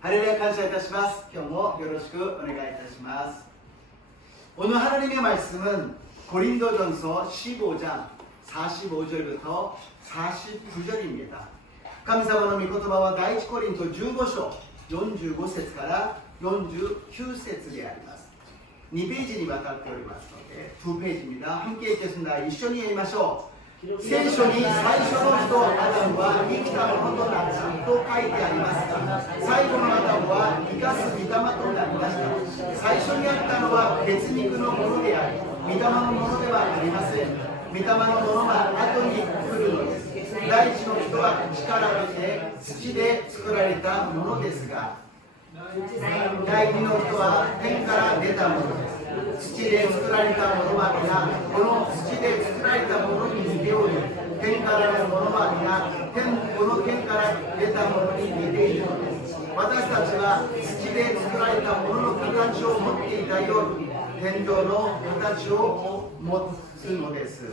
ハレルヤ感謝いたします。今日もよろしくお願いいたします。오늘 하나님의 말씀은 고린도전서 15장 45절부터 49절입니다. 神様の御言葉は第一コリント15章45節から49節であります。2ページにわたっておりますので、2ページ입니다。함께 읽겠습니다。一緒に読みましょう。聖書に最初の人アダムは生きたものとなったと書いてありますが、最後のアダムは生かす御霊となりました。最初にあったのは血肉のものであり、御霊のものではありません。御霊のものは後に来るのです。第一の人は地から出て土で作られたものですが、第二の人は天から出たものです。土で作られたものは皆この土で作られたものに似ており、天からのものは皆この天から出たものに似ているのです。私たちは土で作られたものの形を持っていたように天上の形を持つのです。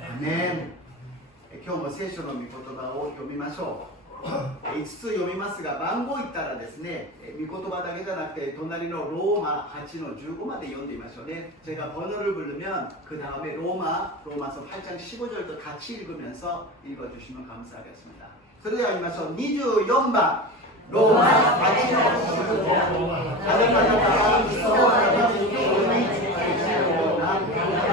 アメン。今日も聖書の御言葉を読みましょう。5つ読みますが、番号言ったらですね、御言葉だけじゃなくて隣のローマ8の15まで読んでみましょうね。제가 번호를 부르면 그 다음에 로마서 8장 15절도 같이 읽으면서 읽어주시면 감사하겠습니다. それでは読みましょう。24番ローマ8の15、あなた方はそのあなたのについてような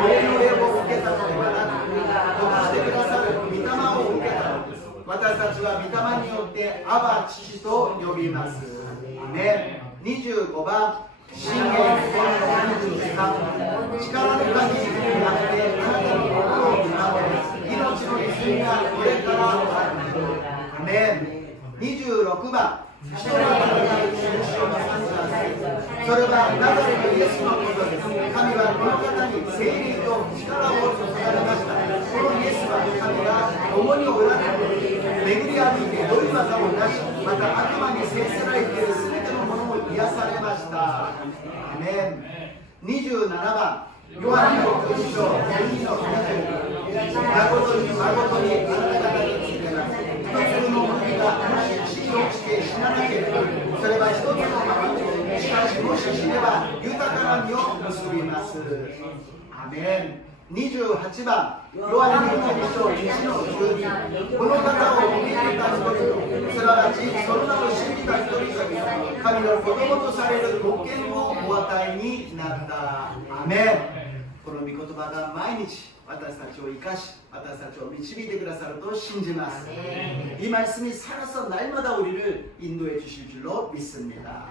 霊の霊を受けたのではなく、残してくださる御霊を受けたのです。私たちは御霊によってアバ父と呼びます。アメン。25番信玄5の23、力の限りになってあなたの心を見守り、命の泉がこれからある。アメン。26番人の中に印を感じなさい。それはナザレのイエスのことです。神はこの方に聖霊と力を注がれました。このイエスは神が共におられる。巡り歩いて良い技をなし、また悪魔に制せられているすべてのものも癒されました。アメン。27番ヨハネの福音書12の90、誠に誠にあなた方についてます。一粒の麦がもし地に落ちて死ななければ、それは一つのままで、しかしもし死ねば豊かな実を結びます。アメン。28番ヨハネの福音書1の12、この方を受け入れた人々、すなわちその名を信じた人々が神の子供とされる特権をお与えになった。アメン。この御言葉が毎日私たちを生かし、私たちを導いてくださると信じます。이 말씀이 살아서 날마다 우리를 인도해 주실 줄로 믿습니다.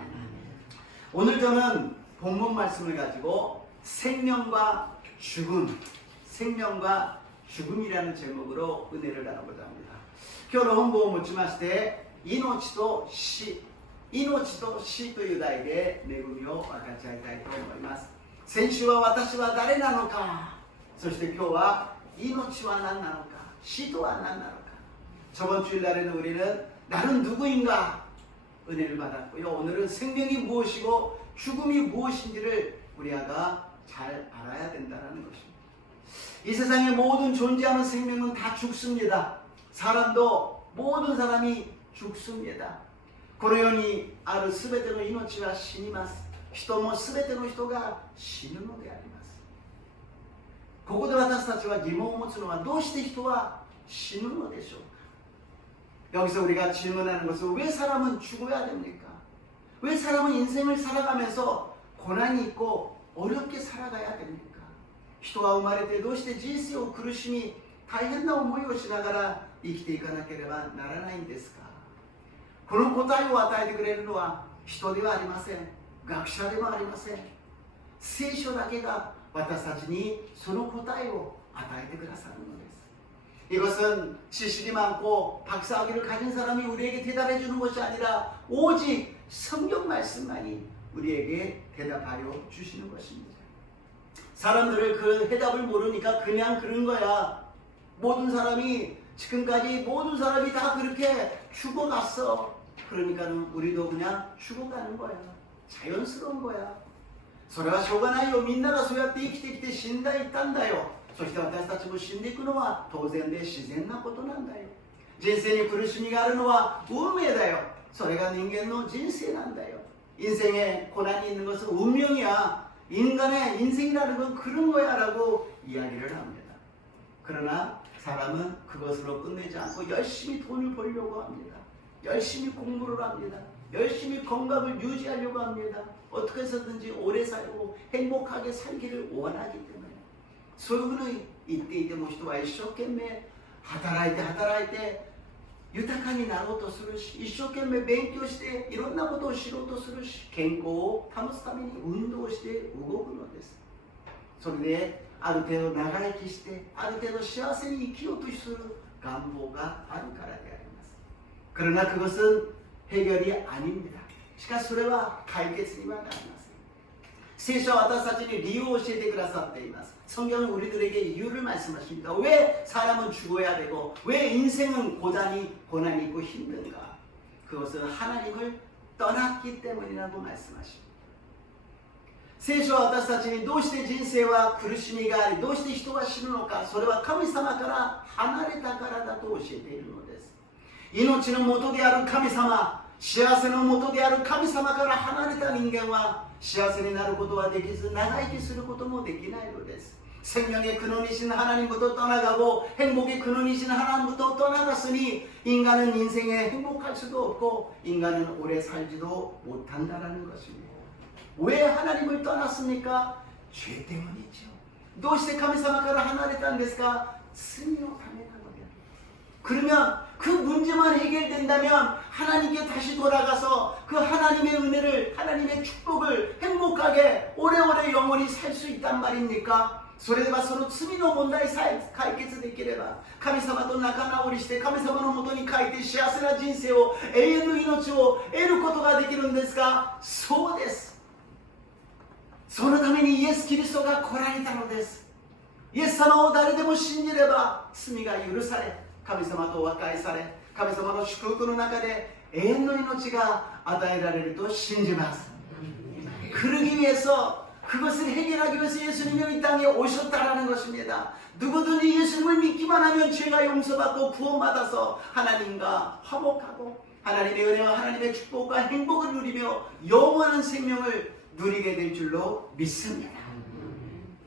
오늘 저는 본문 말씀을 가지고 생명과 죽음이라는 제목으로 은혜를 나눠보자 합니다. 今日の本文をもちまして、命と死という題で恵みを分かち合いたいと思います。先週は私は誰なのか、そして今日は命は何なのか、死とは何なのか。저번 주일날에는 우리는 나는 누구인가 은혜를 받았고요. 오늘은 생명이 무엇이고 죽음이 무엇인지를 우리가 잘 알아야 된다는 것입니다. 이 세상의 모든 존재하는 생명은 다 죽습니다. 사람도 모든 사람이 죽습니다. この世にあるすべての命は死にます。人もすべての人が死ぬのであります。ここで私たちは疑問を持つのは、どうして人は死ぬのでしょうか。 여기서 우리가 질문하는 것은 왜 사람은 죽어야 됩니까? 왜 사람은 인생을 살아가면서 고난이 있고 어렵게 살아가야 됩니까? 人は生まれてどうして人生を苦しみ大変な思いをしながら生きていかなければならないんですか。この答えを与えてくれるのは人ではありません。学者でもありません。聖書だけが私たちにその答えを与えてくださるのです。 이것은 지식이 많고 박사학위를 가진 사람이 우리에게 대답해 주는 것이 아니라 오직 성경 말씀만이 우리에게 대답하려 주시는 것입니다. 사람들을 그 해답을 모르니까 그냥 그런 거야. 모든 사람이 지금까지 모든 사람이 다 그렇게 죽어갔어. 그러니까는 우리도 그냥 죽어가는 거야. 자연스러운 거야. それはしょうがないよ。みんながそうやって生きてきて死んだいったんだよ。そして私たちも死んでいくのは当然で自然なことなんだよ。人生に苦しみがあるのは運命だよ。それが人間の人生なんだよ. 인생에 고난이 있는 것은 운명이야. 인간의 인생이라는 건 그런 거야 라고 이야기를 합니다. 그러나 사람은 그것으로 끝내지 않고 열심히 돈을 벌려고 합니다. 열심히 공부를 합니다. 열심히 건강을 유지하려고 합니다. 어떻게 해서든지 오래 살고 행복하게 살기를 원하기 때문에. そういうふうに言っていても人は一生懸命働いて豊かになろうとするし、一生懸命勉強していろんなことを知ろうとするし、健康を保つために運動して動くのです。それである程度長生きしてある程度幸せに生きようとする願望があるからであります。 그러나 그것은 해결이 아닙니다. しかしそれは解決にはなりません。聖書は私たちに理由を教えてくださっています。 성경은 우리들에게 이유를 말씀하십니다. 왜 사람은 죽어야 되고 왜 인생은 고난이 있고 힘든가? 그것은 하나님을 떠났기 때문이라고 말씀하십니다. 聖書は私たちにどうして人生は苦しみがありどうして人は死ぬのか、それは神様から離れたからだと教えているのです。命の元である神様、幸せの元である神様から離れた人間は幸せになることはできず長生きすることもできないのです。 생명의 근원이신 하나님부터 떠나가고 행복의 근원이신 하나님부터 떠나갔으니 인간은 인생에 행복할 수도 없고 인간은 오래 살지도 못한다라는 것입니다. 왜 하나님을 떠났습니까? 죄 때문이죠. どうして神様から離れたんですか? 罪のためなのです。 그러면 그 문제만 해결된다면 하나님께 다시 돌아가서 그 하나님의 은혜를, 하나님의 축복을 행복하게 오래오래 영원히 살 수 있단 말입니까? それではその罪の問題さえ解決できれば神様と仲直りして神様のもとに帰って幸せな人生を永遠の命を得ることができるんですか? そうです。そのためにイエス・キリストが来られたのです。イエス様を誰でも信じれば罪が許され神様と和解され神様の祝福の中で永遠の命が与えられると信じます。 그러기 위해서 그것을 해결하기 위해서 예수님이 이 땅에 오셨다라는 것입니다. 누구든지 예수님을 믿기만 하면 죄가 용서받고 구원받아서 하나님과 화목하고 하나님의 은혜와 하나님의 축복과 행복을 누리며 영원한 생명을 누리게 될 줄로 믿습니다.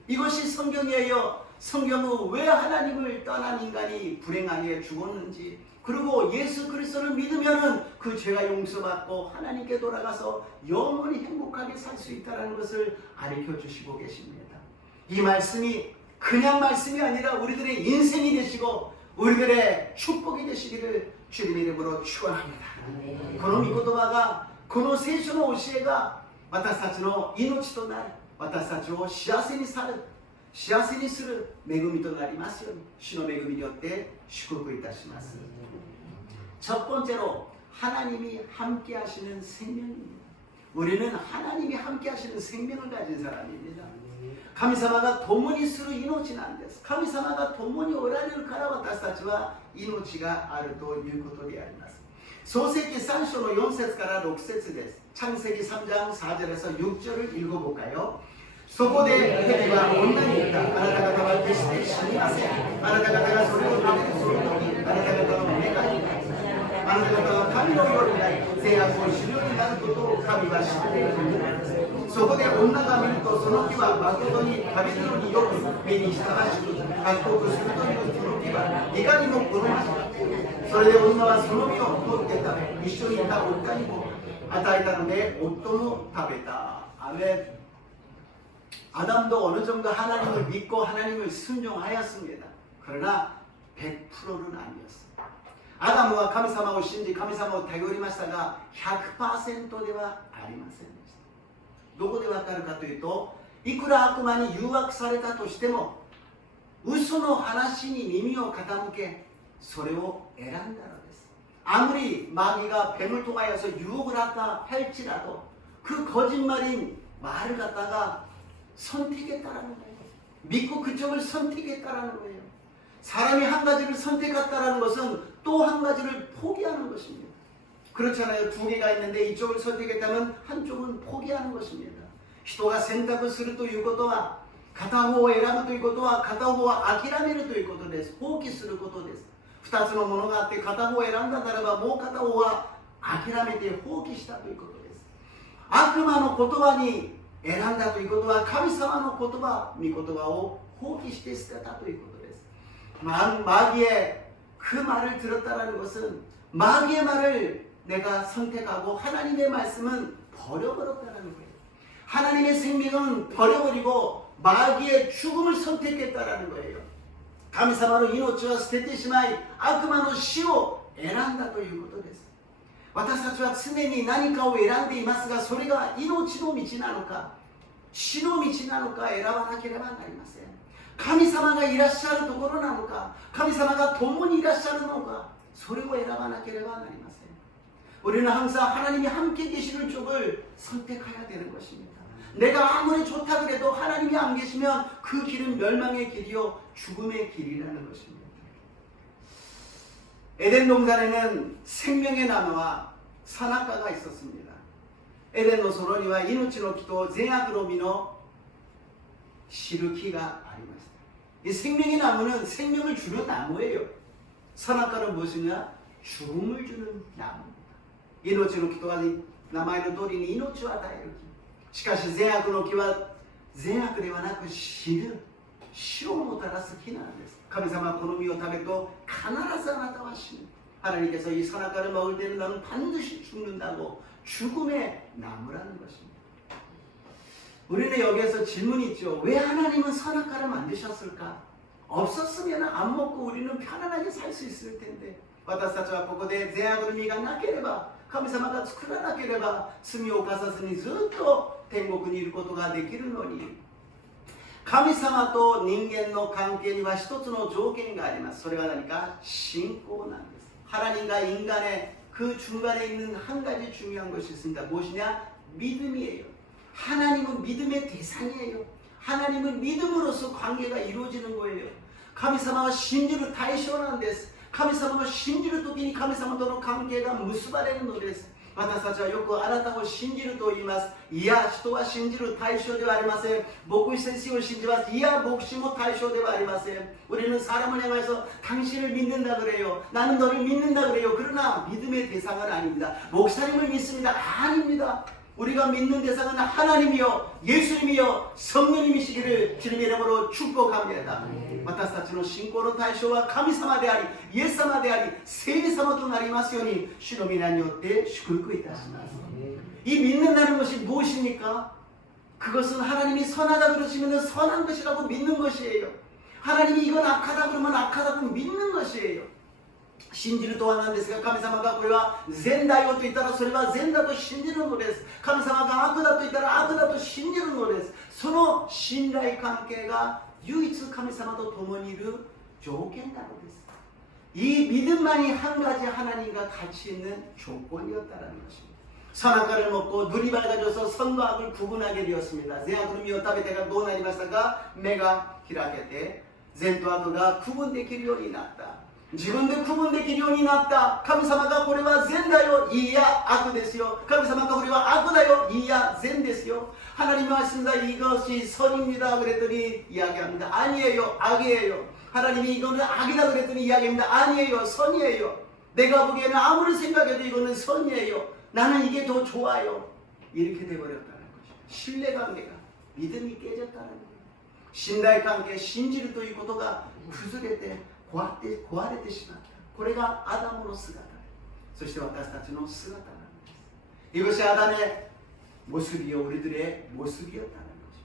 이것이 성경이에요. 성경은 왜 하나님을 떠난 인간이 불행하게 죽었는지, 그리고 예수 그리스도를 믿으면 그 죄가 용서받고 하나님께 돌아가서 영원히 행복하게 살 수 있다는 것을 가르쳐 주시고 계십니다. 이 말씀이 그냥 말씀이 아니라 우리들의 인생이 되시고 우리들의 축복이 되시기를 주님의 이름으로 축원합니다. この御言葉が、この聖書の教えが私たちの命となり、私たちを幸せにする恵みとなりますように、主の恵みによって祝福いたします。 첫 번째로 하나님이 함께 하시는 생명입니다. 우리는 하나님이 함께 하시는 생명을 가진 사람입니다. 神様が共にする命なんです。神様が共におられるから私たちは命があるということであります。創世記3章の4節から6節です。 창세기 3장 4절에서 6절을 읽어볼까요? そこで蛇は女に言った。あなた方は決して死にません。あなた方がそれを食べるその時、あなた方の目が開かれます。あなた方は神のようになり、善悪を知るようになることを神は知っているのです。そこで女が見ると、その木は誠に食べるのによく、目に親しく、発告するというその木はいかにも好ましかった。それで女はその実を取って食べ、一緒にいた夫にも与えたので、夫も食べた。아멘. 아담도 어느 정도 하나님을 믿고 하나님을 순종하였습니다. 그러나 100%는 아니었습니다. アダムは神様を信じ神様を頼りましたが 100% ではありませんでした。どこでわかるかというと、いくら悪魔に誘惑されたとしても嘘の話に耳を傾けそれを選んだのです。 아무리 마귀가 뱀을 통하여서 유혹을 할까 할지라도 그 거짓말인 말을 갖다가 선택했다라는 거예요. 믿고 그쪽을 선택했다라는 거예요. 사람이 한 가지를 선택했다라는 것은 또 한 가지를 포기하는 것입니다. 그렇잖아요. 두 개가 있는데 이쪽을 선택했다면 한쪽은 포기하는 것입니다. 人が選択するということは片方を選ぶということは片方は諦めるということです。放棄することです。2つのものがあって片方を選んだならばもう片方は諦めて放棄したということです。悪魔の言葉に選んだということは、神様の言葉、御言葉を放棄して捨てたということです。마귀의 그 말을 들었다는 것은 마귀의 말을 내가 선택하고 하나님의 말씀은 버려버렸다는 거예요. 하나님의 생명은 버려버리고 마귀의 죽음을 선택했다는 거예요. 神様の命を捨ててしまい、悪魔の死を選んだということです。私たちは常に何かを選んでいますが、それが命の道なのか死の道なのか選ばなければなりません。神様がいらっしゃるところなのか、神様が共にいらっしゃるのか、それを選ばなければなりません。 우리는 항상 하나님이 함께 계시는 쪽을 선택해야 되는 것입니다. 내가 아무리 좋다 그래도 하나님이 안 계시면 그 길은 멸망의 길이요 죽음의 길이라는 것입니다. 에덴 동산에는 생명의 나무와 선악과가 있었습니다. 에덴の園には命の木と善悪の実の知る木がありました。이 생명의 나무는 생명을 주는 나무예요. 선악과는 무엇이냐? 죽음을 주는 나무입니다. 命の木とは名前の通りに命を与える木。しかし善悪の木は善悪ではなく死をもたらす木なんです。神様はこの実を食べると必ずあなたは死ぬ。 하나님께서 이 선악과를 먹을 때는 너는 반드시 죽는다고 죽음의 나무라는 것입니다. 우리는 여기에서 질문이 있죠. 왜 하나님은 선악과를 만드셨을까? 없었으면 안 먹고 우리는 편안하게 살 수 있을 텐데. 私たちはここで善悪の実がなければ、神様が作らなければ罪を犯さずにずっと天国にいることができるのに、神様と人間の関係には一つの条件があります。それは何か信仰なんです。 하나님과 인간의 그 중간에 있는 한 가지 중요한 것이 있습니다. 무엇이냐? 믿음이에요. 하나님은 믿음의 대상이에요. 하나님은 믿음으로써 관계가 이루어지는 거예요. 神様は信じる対象なんです。神様を信じるときに神様との関係が結ばれるのです。私たちはよくあなたを信じると言います。いや、人は信じる対象ではありません。僕先生を信じます。いや、牧師も対象ではありません。 우리는 사람을 향해서 당신을 믿는다 그래요. 나는 너를 믿는다 그래요. 그러나 믿음의 대상은 아닙니다. 목사님을 믿습니다. 아닙니다. 우리가 믿는 대상은 하나님이요, 예수님이요, 성령님이시기를 주님의 이름으로 축복합니다. 私たちの信仰の対象は神様であり、イエス様であり、聖霊様となりますように、主の皆によって祝福いたします。이 믿는다는 것이 무엇입니까? 그것은 하나님이 선하다 그러시면 선한 것이라고 믿는 것이에요. 하나님이 이건 악하다 그러면 악하다고 믿는 것이에요. 信じるとは何ですが、神様がこれは善だよと言ったらそれは善だと信じるのです。神様が悪だと言ったら悪だと信じるのです。その信頼関係が唯一神様と共にいる条件なのです。이 믿음만이 한 가지 하나님과 같이 있는 조건이었다는 것입니다. 선악과를 먹고 눈이 밝아져서 선과 악을 구분하게 되었습니다.善悪の実を食べてからどうなりましたか？目が開けて善と悪が区分できるようになった。 自分で区分できるようになった。神様がこれは善だよ、いいや悪ですよ。神様がこれは悪だよ、いいや善ですよ。 하나님 말씀다 이것이 선입니다 그랬더니 이야기합니다. 아니에요, 악이에요. 하나님이 이거는 악이다 그랬더니 이야기합니다. 아니에요, 선이에요. 내가 보기에는 아무리 생각해도 이거는 선이에요. 나는 이게 더 좋아요. 이렇게 돼버렸다는 거죠. 신뢰관계가, 믿음이 깨졌다는 거예요. 신뢰관계, 신지를 또 이 것도가 구슬에 때 壊れてしまった。これがアダムの姿。そして私たちの姿なんです。이것이 아담의 모습이요, 우리들의 모습이었다는 거죠.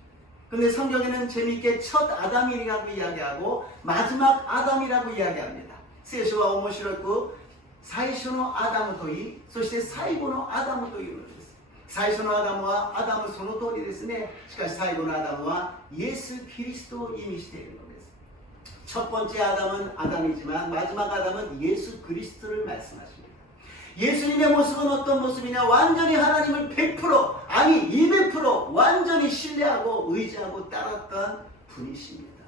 근데 성경에는 재미있게 첫 아담이라고 이야기하고 마지막 아담이라고 이야기합니다. 聖書は面白く最初のアダムといい、そして最後のアダムというのです。最初のアダムはアダムその通りですね。しかし最後のアダムはイエス・キリストを意味しているのです。 첫 번째 아담은 아담이지만 마지막 아담은 예수 그리스도를 말씀하십니다. 예수님의 모습은 어떤 모습이냐? 완전히 하나님을 100% 아니 200% 완전히 신뢰하고 의지하고 따랐던 분이십니다.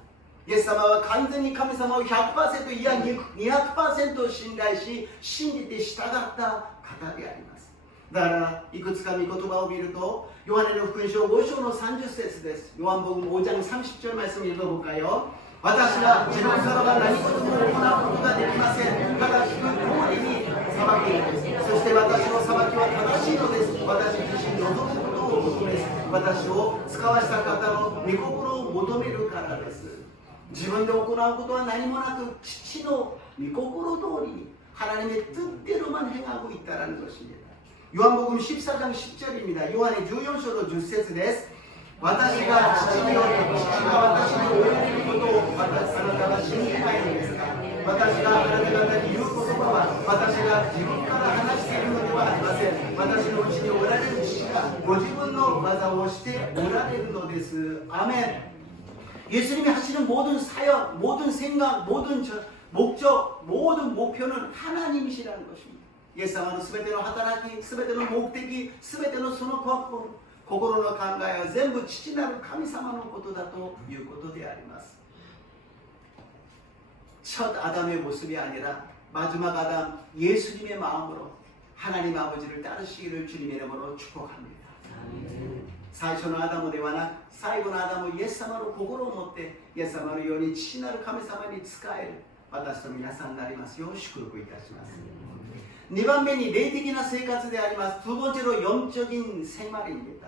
イエス様は完全に神様を 100% いや 200% 信頼し信じて従った方であります。だからいくつか御言葉を見るとヨハネの福音書5章の30節です。ヨハン福音5장 30절 말씀 읽어볼까요? 私は自分からは何事も行うことができません。ただしく通りに裁き、そして私の裁私を使わした方の御心を求めるからです。自分で行うことは何もなく父の御心通りに하나님의 뜻대로만 행하고 있다라는 것입니다. 요한복음 14장 10절입니다. 요한의 14장 10절です. 私が父により父が私におられることをあなたが信じないのですか。私があなた方に言う言葉は私が自分から話しているのではありません。私のうちにおられる父がご自分の技をしておられるのです。아멘. 예수님이 하시는 모든 사역, 모든 생각, 모든 목적, 모든 목표는 하나님이시라는 것입니다. イエス様のすべての働き、すべての目的、すべてのその心の考えは全部父なる神様のことだということであります。첫 아담의 모습이 아니라 마지막 아담 예수님의 마음으로 하나님 아버지를 따르시기를 주님의 이름으로 축복합니다. 最初のアダムではなく最後のアダムイエス様の心を持ってイエス様のように父なる神様に仕える私と皆さんになりますよう祝福いたします。2番目に霊的な生活であります。두 번째로 영적인 생활입니다.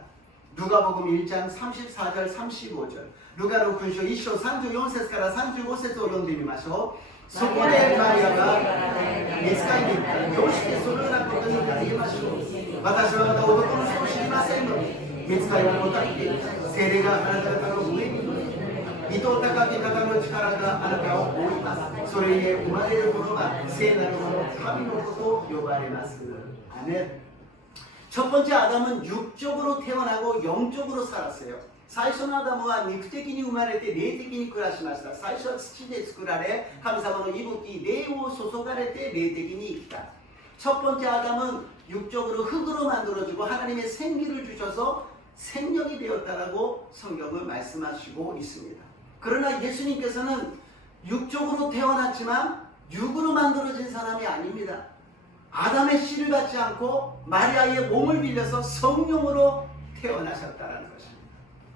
누가복음 1장 34절 35절 루가の勲章1章34節から35節を読んでみましょう。そこでマリアが見つかりに行った。どうしてそのようなことになりましょう。私はまだ男の人を知りませんのに見つかりは答えていた。聖霊があなた方の上に意図高き方の力があなたを覆います。それゆえ生まれるものは聖なるもの神のことを呼ばれます。아멘. 첫 번째 아담은 육적으로 태어나고 영적으로 살았어요. 最初のアダムは肉的に生まれて霊的に暮らしました。最初は土で作られ神様の息吹霊を注がれて霊的に生きた。 첫 번째 아담은 육적으로 흙으로 만들어지고 하나님의 생기를 주셔서 생명이 되었다라고 성경을 말씀하시고 있습니다. 그러나 예수님께서는 육적으로 태어났지만 육으로 만들어진 사람이 아닙니다. 아담의 씨를 받지 않고 마리아의 몸을 빌려서 성령으로 태어나셨다는 것입니다.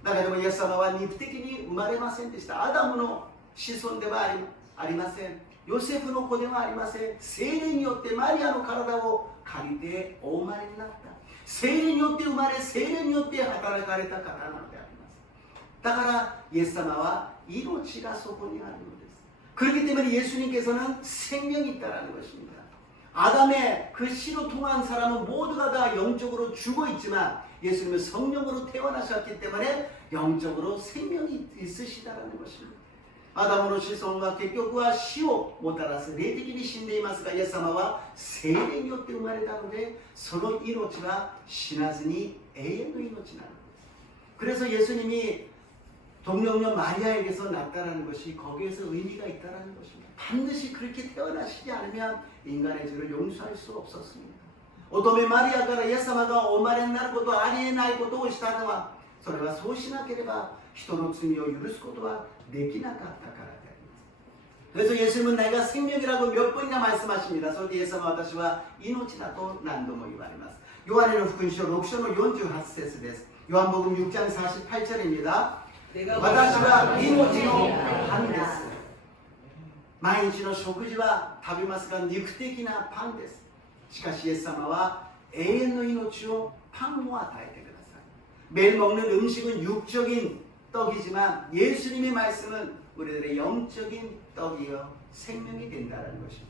だけどもイエス様は肉的に生まれませんでした。アダムの子孫ではありません。ヨセフの子ではありません。聖霊によってマリアの体を借りてお生まれになった。聖霊によって生まれ、聖霊によって働かれた方なのであります。だからイエス様は命がそこにあるのです。 그렇기 때문에 예수님께서는 생명이 있다라는 것입니다. 아담의 그 씨로 통한 사람은 모두가 다 영적으로 죽어 있지만 예수님은 성령으로 태어나셨기 때문에 영적으로 생명이 있으시다라는 것입니다. 아담으로子孫は結局は死をもたらす霊的に死んでいますがイエス様は聖霊によって生まれたのでその命は死なずに永遠の命なのです。 그래서 예수님이 동정녀 마리아에게서 났다라는 것이 거기에서 의미가 있다라는 것입니다. 반드시 그렇게 태어나시지 않으면 인간의 죄를 용서할 수 없었습니다. 乙女マリアからイエス様がお生まれになることはありえないことをしたのはそれはそうしなければ人の罪を許すことはできなかったからであります。 그래서 예수님은 내가 생명이라고 몇 번이나 말씀하십니다. 그래서 예수님은 私は命だと何度も言われます。 요한의福音書 6章の 48節です。 요한복음 6장 48절입니다. 私は命のパンです。 毎日の食事は食べますが肉的なパンです。 しかしイエス様は永遠の命をパンを与えてください。 매일 먹는 음식은 육적인 떡이지만 예수님의 말씀은 우리들의 영적인 떡이요 생명이 된다는 것입니다.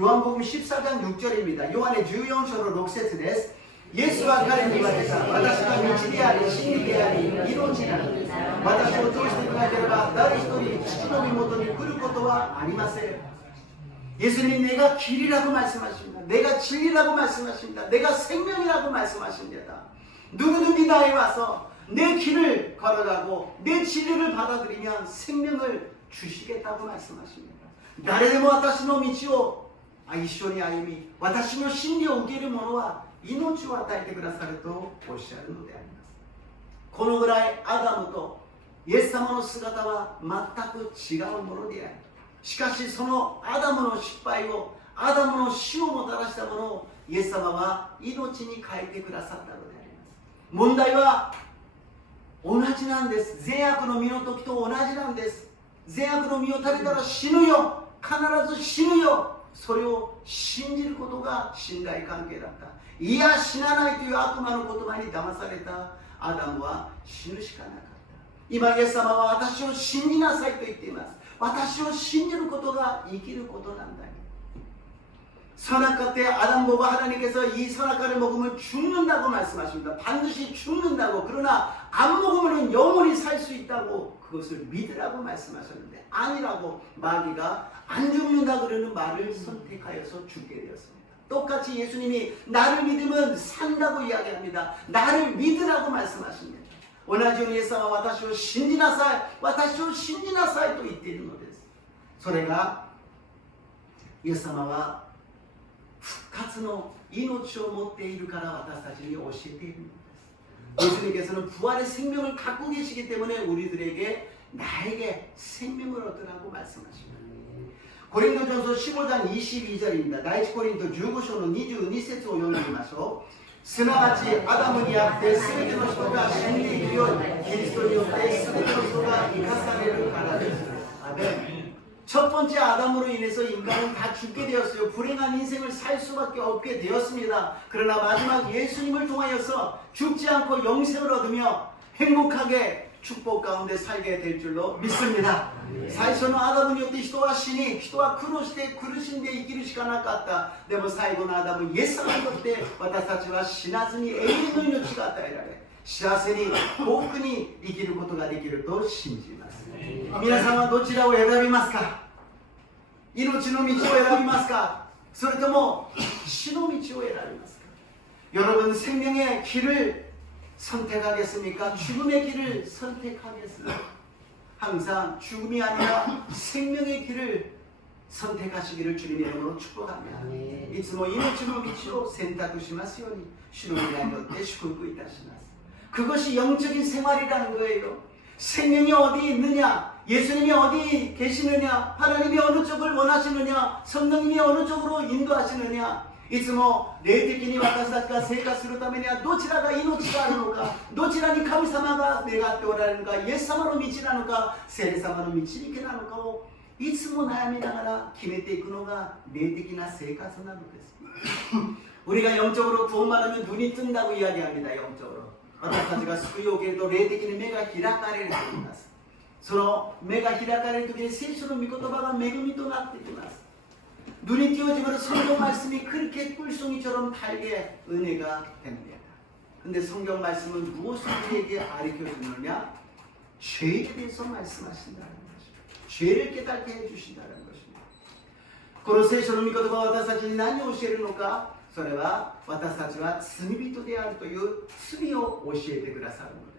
요한복음 14장 6절입니다. 요한의 14章の6節です。 예수와彼に言われた。私が道であり真理であり命なのです。私を通してくだければ誰一人父の身元に来ることはありません。 예수님이 내가 길이라고 말씀하십니다. 내가 진리라고 말씀하십니다. 내가 생명이라고 말씀하십니다. 누구든지 나에 와서 내 길을 걸어가고 내 진리를 받아들이면 생명을 주시겠다고 말씀하십니다. 誰でも私の道を一緒に歩み私の真理を受ける者は命を与えてくださるとおっしゃるのであります。このぐらいアダムとイエス様の姿は全く違うものでありしかしそのアダムの失敗をアダムの死をもたらしたものをイエス様は命に変えてくださったのであります。問題は同じなんです。善悪の実の時と同じなんです。善悪の実を食べたら死ぬよ。必ず死ぬよ。それを信じることが信頼関係だった。いや死なないという悪魔の言葉に騙されたアダムは死ぬしかなかった。今イエス様は私を信じなさいと言っています。私を信じることが生きることなんだよ。 선악과 때 아담 보고 하나님께서 이 선악과를 먹으면 죽는다고 말씀하십니다. 반드시 죽는다고. 그러나 안 먹으면 영원히 살 수 있다고 그것을 믿으라고 말씀하셨는데 아니라고 마귀가 안 죽는다 그러는 말을 선택하여서 죽게 되었습니다. 똑같이 예수님이 나를 믿으면 산다고 이야기합니다. 나를 믿으라고 말씀하십니다. 同じようにイエス様は私を信じなさい、私を信じなさいと言っているのです。それがイエス様は復活の命を持っているから私たちに教えているのです。 예수님께서는 부활의 생명을 갖고 계시기 때문에 우리들에게 나에게 생명을 얻으라고 말씀하십니다. 고린도전서 15장 22절입니다. 第一コリント15章の22節を読んでみましょう。すなわちアダムにあって全ての人が死んでいるようにキリストによって全ての人が生かされるからです。아멘. 첫 번째 아담으로 인해서 인간은 다 죽게 되었어요. 불행한 인생을 살 수밖에 없게 되었습니다. 그러나 마지막 예수님을 통하여서 죽지 않고 영생을 얻으며 행복하게 축복 가운데 살게 될 줄로 믿습니다. 最初のアダムによって人は死に、人は苦労して苦しんで生きるしかなかった。でも最後のアダム、イエス様にとって私たちは死なずに永遠の命が与えられ、幸せに幸福に生きることができると信じます。皆さんはどちらを選びますか？命の道を選びますか？それとも死の道を選びますか？ 여러분 생명의 길을 선택하겠습니까? 죽음의 길을 선택하겠습니까? 항상 죽음이 아니라 생명의 길을 선택하시기를 주님의 이름으로 축복합니다. いつも命の道を選択しますように主の皆によって祝福いたします。 그것이 영적인 생활이라는 거예요. 생명이 어디 있느냐, 예수님이 어디 계시느냐, 하나님이 어느 쪽을 원하시느냐, 성령님이 어느 쪽으로 인도하시느냐, いつも霊的に私たちが生活するためにはどちらが命があるのか、どちらに神様が願っておられるのか、イエス様の道なのか、聖霊様の導きなのかをいつも悩みながら決めていくのが霊的な生活なのです。 우리가 영적으로 구원받으면 눈이 뜬다고 이야기합니다. 영적으로 私たちが救いを受けると霊的に目が開かれると言います。その目が開かれる時に聖書の御言葉が恵みとなってきます。 눈이 띄어지면 성경 말씀이 그렇게 꿀송이처럼 달게 은혜가 됩니다. 근데 성경 말씀은 무엇을 우리에게 가르쳐 주느냐? 죄에 대해서 말씀하신다는 것입니다. 죄를 깨닫게 해주신다는 것입니다. この聖書の御言葉は私たちに何を教えるのか、それは私たちは罪人であるという罪を教えてくださるので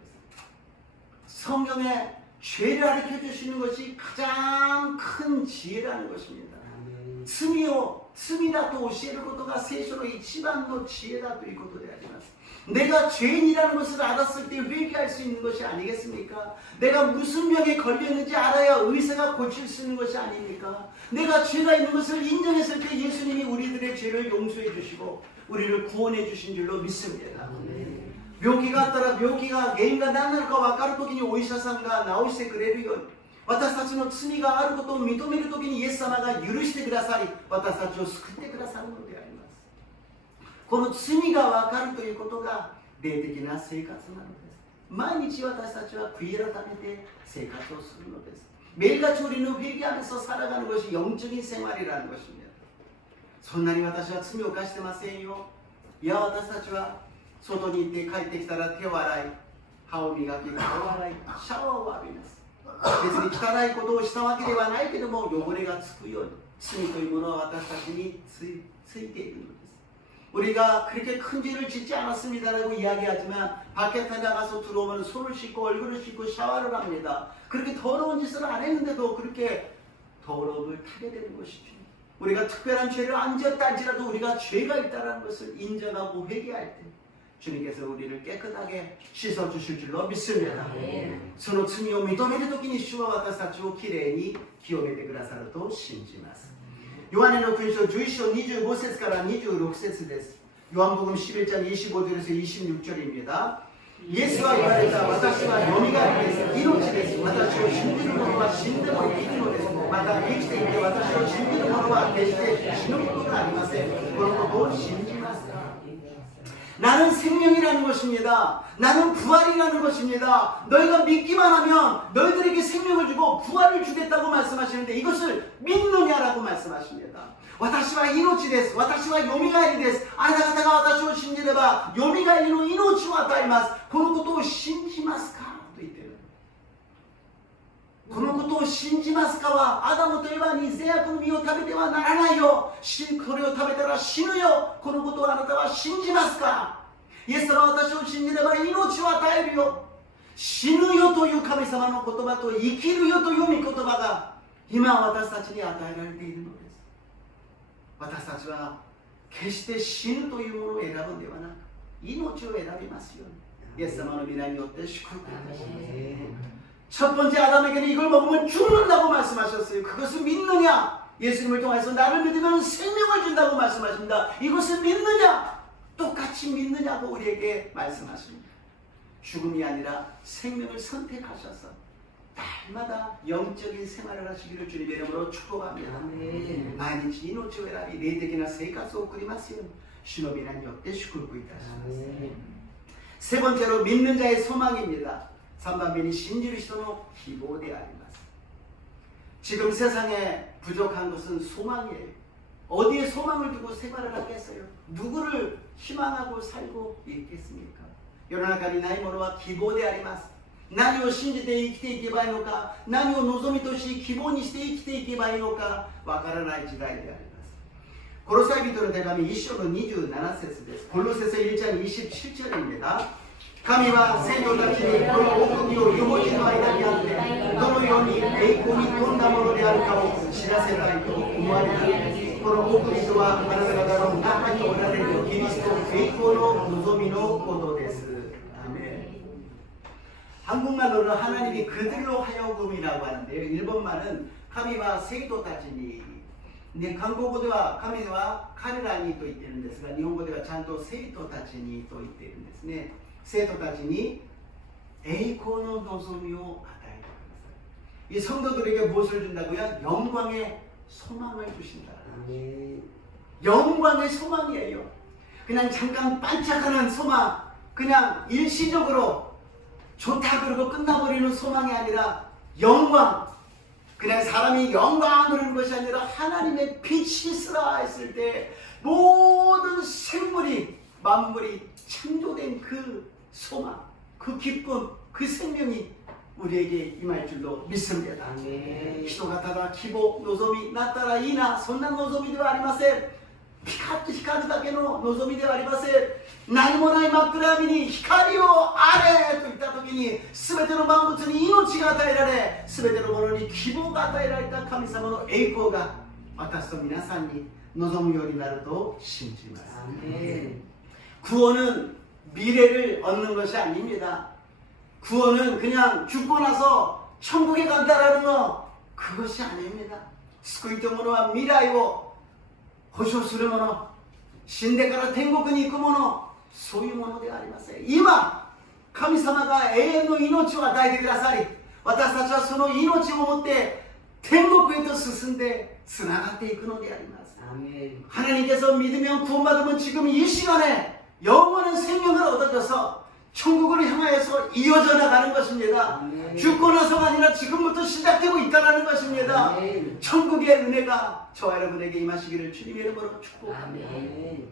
す。 성경에 죄를 가르쳐 주시는 것이 가장 큰 지혜라는 것입니다. 罪を罪だと教えることが聖書の一番の知恵だということであります。 내가 죄인이라는 것을 알았을 때 회개할 수 있는 것이 아니겠습니까? 내가 무슨 병에 걸렸는지 알아야 의사가 고칠 수 있는 것이 아닙니까? 내가 죄가 있는 것을 인정했을 때 예수님이 우리들의 죄를 용서해 주시고 우리를 구원해 주신 줄로 믿습니다. 病気があったら病気が原因が何なのか分かるときにお医者さんが治してくれるように、 私たちの罪があることを認めるときにイエス様が許してくださり、私たちを救ってくださるのであります。この罪が分かるということが霊的な生活なのです。毎日私たちは悔い改めて生活をするのです。 매일같이 우리는 회개하면서 살아가는 것이 영적인 생활이라는 것입니다. そんなに私は罪を犯してませんよ。いや、私たちは外に行って帰ってきたら手を洗い、歯を磨き、顔を洗い、シャワーを浴びます。 別に汚いことをしたわけではないけども汚れがつくように罪というものは私たちについているのです。 우리가 그렇게 큰 죄를 짓지 않았습니다라고 이야기하지만 밖에 나가서 들어오면 손을 씻고 얼굴을 씻고 샤워를 합니다. 그렇게 더러운 짓을 안 했는데도 그렇게 더러움을 타게 되는 것이죠. 우리가 특별한 죄를 안 지었다 할지라도 우리가 죄가 있다는 것을 인정하고 회개할 때 주님께서 우리를 깨끗하게 씻어주실 줄로 믿습니다. その罪を認めるときに主は私たちをきれいに清めてくださると信じます。 요한의福音書 11章 25節から26節です。 요한복음 11장 25절에서 26절입니다. 예수가 말했다. 私はよみがえりです。命です。私を信じる者は死んでも生きるのです。また生きていて私を信じる者は決して死ぬことがありません。このことを信じますか？ 나는 생명이라는 것입니다. 나는 부활이라는 것입니다. 너희가 믿기만 하면 너희들에게 생명을 주고 부활을 주겠다고 말씀하시는데 이것을 믿느냐라고 말씀하십니다. 私は命です。私はよみがえりです。あなた方が私を信じればよみがえりの命を与えます。このことを信じますかと言っている。このことを信じますかはアダムとエバに善悪の実を食べてはならないよ。これを食べたら死ぬよ。このことをあなたは信じますか。イエス様は私を信じれば命を与えるよ。死ぬよという神様の言葉と生きるよという御言葉が今私たちに与えられているのです。私たちは決して死ぬというものを選ぶのではなく命を選びますようにイエス様の皆によって祝福いたします。첫 번째 아담에게는 이걸 먹으면 죽는다고 말씀하셨어요. 그것을 믿느냐? 예수님을 통해서 나를 믿으면 생명을 준다고 말씀하십니다. 이것을 믿느냐? 똑같이 믿느냐고 우리에게 말씀하십니다. 죽음이 아니라 생명을 선택하셔서 날마다 영적인 생활을 하시기를 주님의 이름으로 축복합니다.毎日命を選び霊的な生活を送りますように主の皆によって祝福いたします。세 번째로 믿는 자의 소망입니다. 3番目に 信じる人の希望であります。 지금 세상에 부족한 것은 소망이에요. 어디에 소망을 두고 생활을 하겠어요? 누구를 희망하고 살고 있겠습니까? 世の中にないものは希望であります。 何を信じて生きていけばいいのか、何を望みとし希望にして生きていけばいいのかわからない時代であります。 고로사이비토의 대감이 1장 27節です。 골로새서 1장 27절입니다. 神は生徒たちにこの奥義を幼児の間にあってどのように栄光に富んだものであるかを知らせたいと思われた。この奥義とはあなた方の中におられるキリスト栄光の望みのことです。 아멘. 한국말로는 하나님이 그들로 하여금이라고 하는데요. 일본말은 카미와 세이토타치니. 근데 한국어대와 카미와 카르라니 또 있다는 데스가 일본어대와 찬또 세이토타치니 또 있다는 데스네. 세이토타치니 에이코노 노소미오 아다이다. 이 성도들에게 무엇을 준다고요? 영광의 소망을 주신다. 영광의 소망이에요. 그냥 잠깐 반짝하는 소망, 그냥 일시적으로 좋다 그러고 끝나버리는 소망이 아니라 영광, 그냥 사람이 영광 그러는 것이 아니라 하나님의 빛이 있으라 했을 때 모든 생물이 만물이 창조된 그 소망, 그 기쁨, 그 생명이 우리에게 임할 줄로 믿습니다. 人がただ希望、望みなったらいいな、そんな望みではありません。ピカッと光るだけの望みではありません。何もない真っ暗闇に光をあれと言った時に全ての万物に命が与えられ全てのものに希望が与えられた神様の栄光が私と皆さんに望むようになると信じます。 구원은 미래를 얻는 것이 아닙니다. 구원은 그냥 죽고 나서 천국에 간다라는 거 그것이 아닙니다. 救いというものは未来を保証するもの、死んでから天国に行くもの、そういうものではありません。今、神様が永遠の命を与えてくださり、私たちはその命を持って天国へと進んでつながっていくのであります。 하나님께서 믿으면 구원받으면 지금 이 시간에 영원한 생명을 얻어져서 천국을 향하여서 이어져 나가는 것입니다. 죽고 나서가 아니라 지금부터 시작되고 있다는 것입니다. 천국의 은혜가 저와 여러분에게 임하시기를 주님의 이름으로 축복합니다.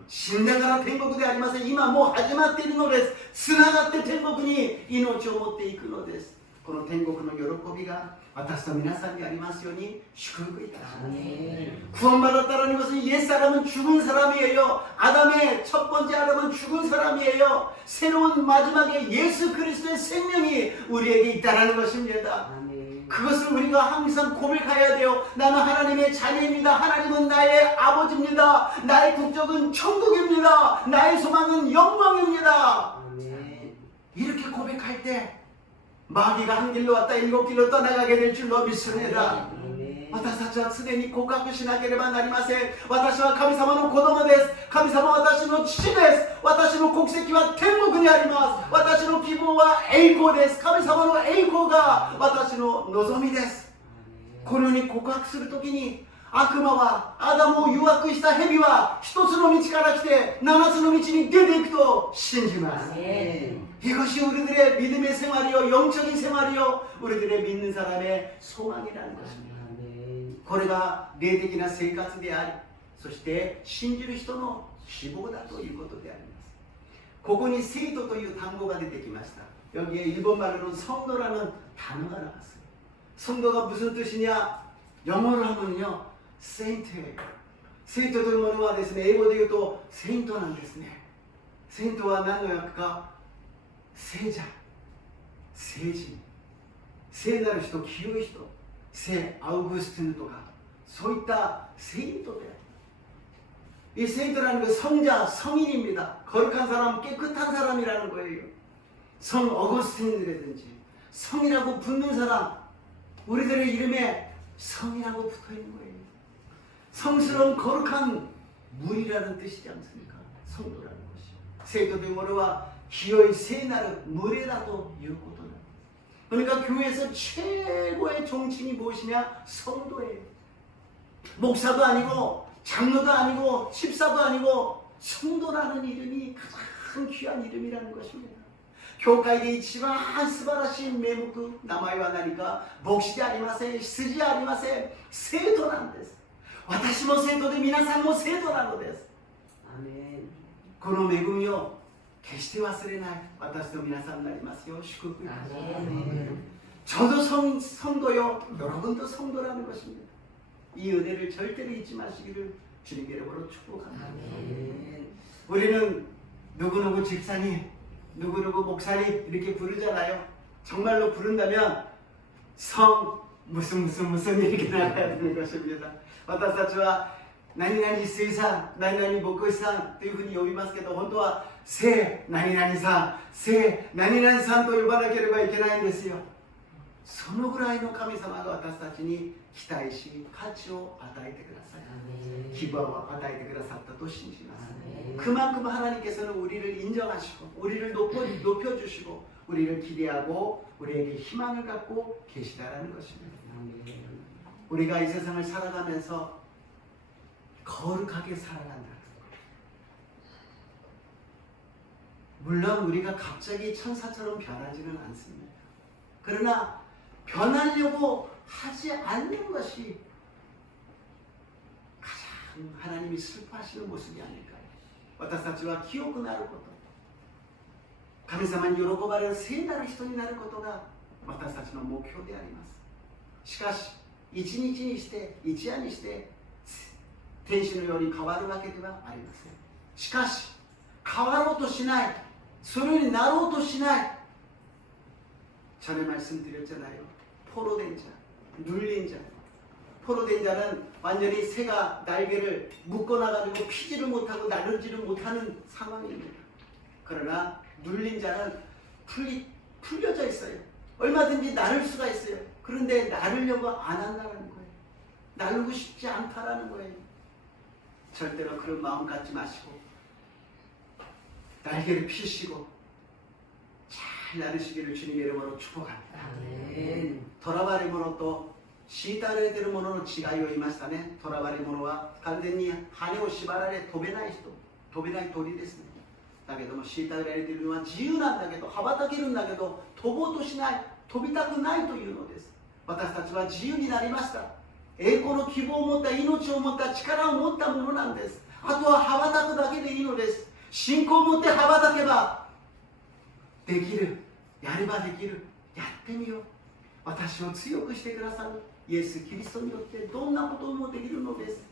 死んだから天国でありません。今もう始まっているのです。つながって天国に命を持っていくのです。この天国の喜びが私と皆さんにありますように祝福いたします。 구원받았다는 것은 옛사람은 죽은 사람이에요. 아담의 첫 번째 아담은 죽은 사람이에요. 새로운 마지막에 예수 그리스도의 생명이 우리에게 있다는 것입니다. 그것을 우리가 항상 고백해야 돼요. 나는 하나님의 자녀입니다. 하나님은 나의 아버지입니다. 나의 국적은 천국입니다. 나의 소망은 영광입니다. 이렇게 고백할 때 마귀가 한 길로 왔다 일곱 길로 떠나가게 될 줄로 믿습니다. 私たちはすでに告白しなければなりません。私は神様の子供です。神様は私の父です。私の国籍は天国にあります。私の希望は栄光です。神様の栄光が私の望みです。このように告白するときに悪魔はアダムを誘惑した蛇は一つの道から来て七つの道に出ていくと信じます。 이것이 우리들의 믿음의 생활이요, 영적인 생활이요, 우리들의 믿는 사람의 소망이라는 것입니다. これが霊的な生活であり、そして信じる人の希望だということであります。ここに聖徒という単語が出てきました。 여기에 일본말로는 성도라는 단어가 나왔어요. 성도가 무슨 뜻이냐? 영어로 하면요, 세인트예요. 세인트というものはですね、英語で言うとセイントなんですね。セイントは何の訳か、聖者、聖人、聖なる人、清い人、聖アウグスティヌとか、そういったセイントである。이 세인트라는 그 성자, 성인입니다. 거룩한 사람, 깨끗한 사람이라는 거예요. 성 어거스틴이라든지 성이라고 붙는 사람, 우리들의 이름에 성이라고 붙어있는 거예요. 성스러운 거룩한 문이라는 뜻이지 않습니까? 성도라는 것이. 세도대모르와 기어의 세나를 무례라도 이었거든요. 그러니까 교회에서 최고의 종칭이 무엇이냐? 성도예요. 목사도 아니고 장로도 아니고 집사도 아니고 성도라는 이름이 가장 귀한 이름이라는 것입니다. 教会で一番素晴らしい名目、名前は何か、牧師じゃありません、執事じゃありません、生徒なんです。私も生徒で皆さんも生徒なのです。アメン。この恵みを決して忘れない私と皆さんになりますよう祝福いたします。저도 성도요, 여러분도 성도라는 것입니다. 이 은혜를 절대로 잊지 마시기를 주님의 이름으로 축복합니다. 우리는 누구누구 집사님, 누구누구 목사님 이렇게 부르잖아요. 정말로 부른다면 성 무슨 이렇게 나가야 되는 것입니다. 私たちは何々水さん、何々牧師さんというふうに呼びますけど、本当は聖何々さん、聖何々さんと呼ばなければいけないんですよ。そのぐらいの神様が私たちに期待し、価値を与えてください。希望を与えてくださったと信じます。 그만큼 하나님께서는 우리를 인정하시고 우리를 높여주시고 우리를 기대하고 우리에게 희망을 갖고 계시다라는 것입니다. 우리가 이 세상을 살아가면서 거룩하게 살아간다. 물론 우리가 갑자기 천사처럼 변하지는 않습니다. 그러나 변하려고 하지 않는 것이 가장 하나님이 슬퍼하시는 모습이 아닐까요? 私たちは清くなること、神様に喜ばれる聖なる人になることが私たちの目標であります。しかし一日にして一夜にして天使のように変わるわけではありません。しかし変わろうとしない、それになろうとしない。 전에 말씀드렸잖아요. 포로된 자, 눌린 자. 포로된 자는 완전히 새가 날개를 묶어놔가지고 피지를 못하고 나르지를 못하는 상황입니다. 그러나 눌린 자는 풀려져 있어요. 얼마든지 나를 수가 있어요. 그런데 나르려고 안 한다는 거예요. 나르고 싶지 않다라는 거예요. 절대로 그런 마음 갖지 마시고 날개를 펴시고 잘 나르시기를 주님의 이름으로 축복합니다.囚われ者と虐げられている者の違いを言いましたね。囚われ者は完全に羽を縛られ飛べない人、飛べない鳥ですね。だけども虐げられているのは自由なんだけど、羽ばたけるんだけど飛ぼうとしない、飛びたくないというのです。私たちは自由になりました。栄光の希望を持った、命を持った、力を持ったものなんです。あとは羽ばたくだけでいいのです。信仰を持って羽ばたけばできる、やればできる、やってみよう。私を強くしてくださるイエス・キリストによってどんなこともできるのです。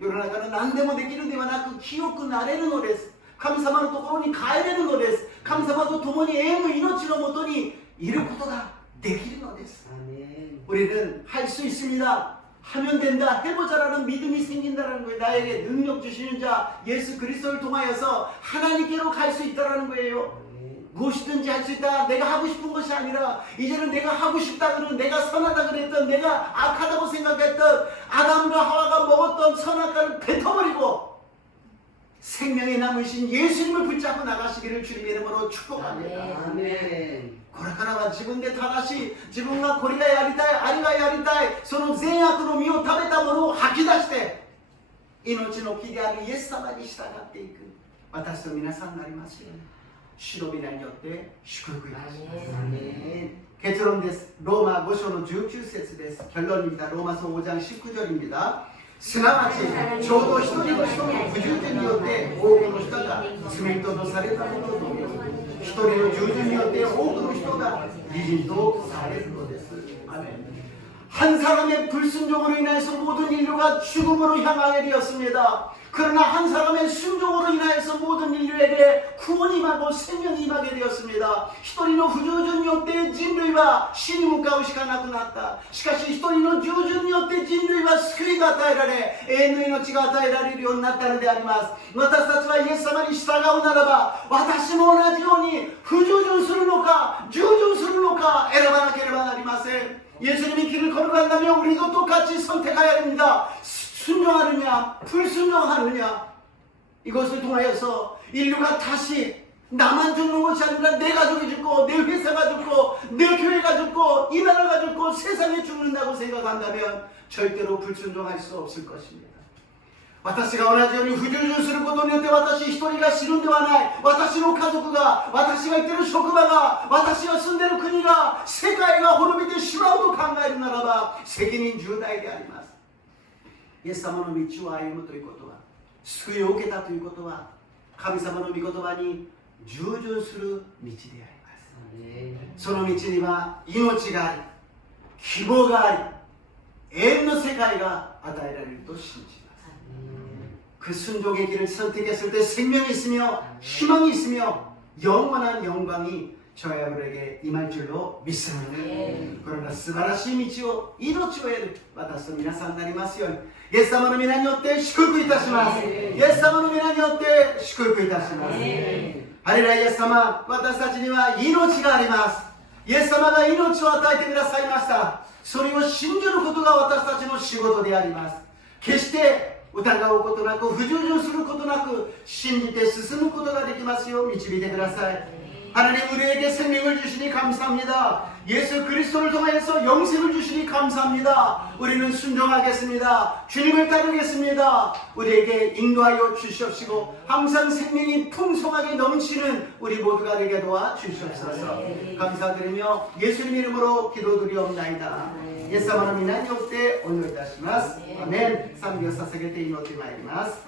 世の中の何でもできるのではなく清くなれるのです。神様のところに帰れるのです。神様と共に永遠の命のもとにいることができるのです。우리는 할 수 있습니다. 하면 된다. 해보자라는 믿음이 생긴다는 거예요. 나에게 능력 주시는 자 예수 그리스도를 통하여서 하나님께로 갈 수 있다는 거예요. 무엇이든지 할 수 있다. 내가 하고 싶은 것이 아니라 이제는 내가 하고 싶다 그러는, 내가 선하다 그랬던, 내가 악하다고 생각했던 아담과 하와가 먹었던 선악과를 뱉어버리고 새 생명에 남으신 예수님을 붙잡고 나가시기를 주님의 이름으로 축복합니다. 아멘. これからは自分で正しい、自分がこれがやりたい、あれがやりたい、その善悪の実を食べたものを吐き出して、命の木であるイエス様に従っていく私と皆さんになりますように、主の皆によって祝福いたします。アメン。結論です。ローマ5章の19節です。결론입니다。ローマ書5장19절입니다。すなわちちょうど一人の人の不従順によって多くの人が罪人とされたことと同様、一人の従順によって多くの人が義人とされるのです。アメン。한 사람의 불순종으로 인해서 모든 인류가 죽음으로 향하게 되었습니다. 그러나 한 사람의 순종으로 인하여서 모든 인류에게 구원이 임하고 생명이 임하게 되었습니다. 一人の不従順によって人類は死に向かうしかなくなった。しかし一人の従順によって人類は救いが与えられ、永遠の命が与えられるようになったのであります。私たちはイエス様に従うならば、私も同じように不従順するのか従順するのか選ばなければなりません。 예수님이 길을 걸어간다면 우리도 똑같이 선택해야 됩니다. 순종하느냐 불순종하느냐. 이것을 통하여서 인류가 다시 나만 죽는 것이 아니라 내 가족이 죽고 내 회사가 죽고 내 교회가 죽고 이 나라가 죽고 세상이 죽는다고 생각한다면 절대로 불순종할 수 없을 것입니다. 私が同じように不従順することによって私一人が死ぬんではない。私の家族が、私が行っている職場が、私が住んでいる国が、世界が滅びてしまうと考えるならば責任重大であります。イエス様の道を歩むということは、救いを受けたということは、神様の御言葉に従順する道であります。その道には命があり、希望があり、永遠の世界が与えられると信じます。 그 순종의 길을 선택했을 때 생명이 있으며 희망이 있으며 영원한 영광이 저와 여러분에게 임할 줄로 믿습니다. 그러나 素晴らしい道を命を得る私と皆さんになりますようにイエス様の皆によって祝福いたします。イエス様の皆によって祝福いたします。ハレルヤイエス様、私たちには命があります。イエス様が命を与えてくださいました。それを信じることが私たちの仕事であります。決して疑うことなく不従順することなく信じて進むことができますよう導いてください。 하나님 우리에게 생명을 주시니 감사합니다. 예수 그리스도를 통하여서 영생을 주시니 감사합니다. 우리는 순종하겠습니다. 주님을 따르겠습니다. 우리에게 인도하여 주시옵시고 항상 생명이 풍성하게 넘치는 우리 모두가 되게 도와 주시옵소서. 감사드리며 예수님 이름으로 기도드리옵나이다. 예수様の皆によってお祈りいたします。アメン。賛美を捧げて祈ってまいります。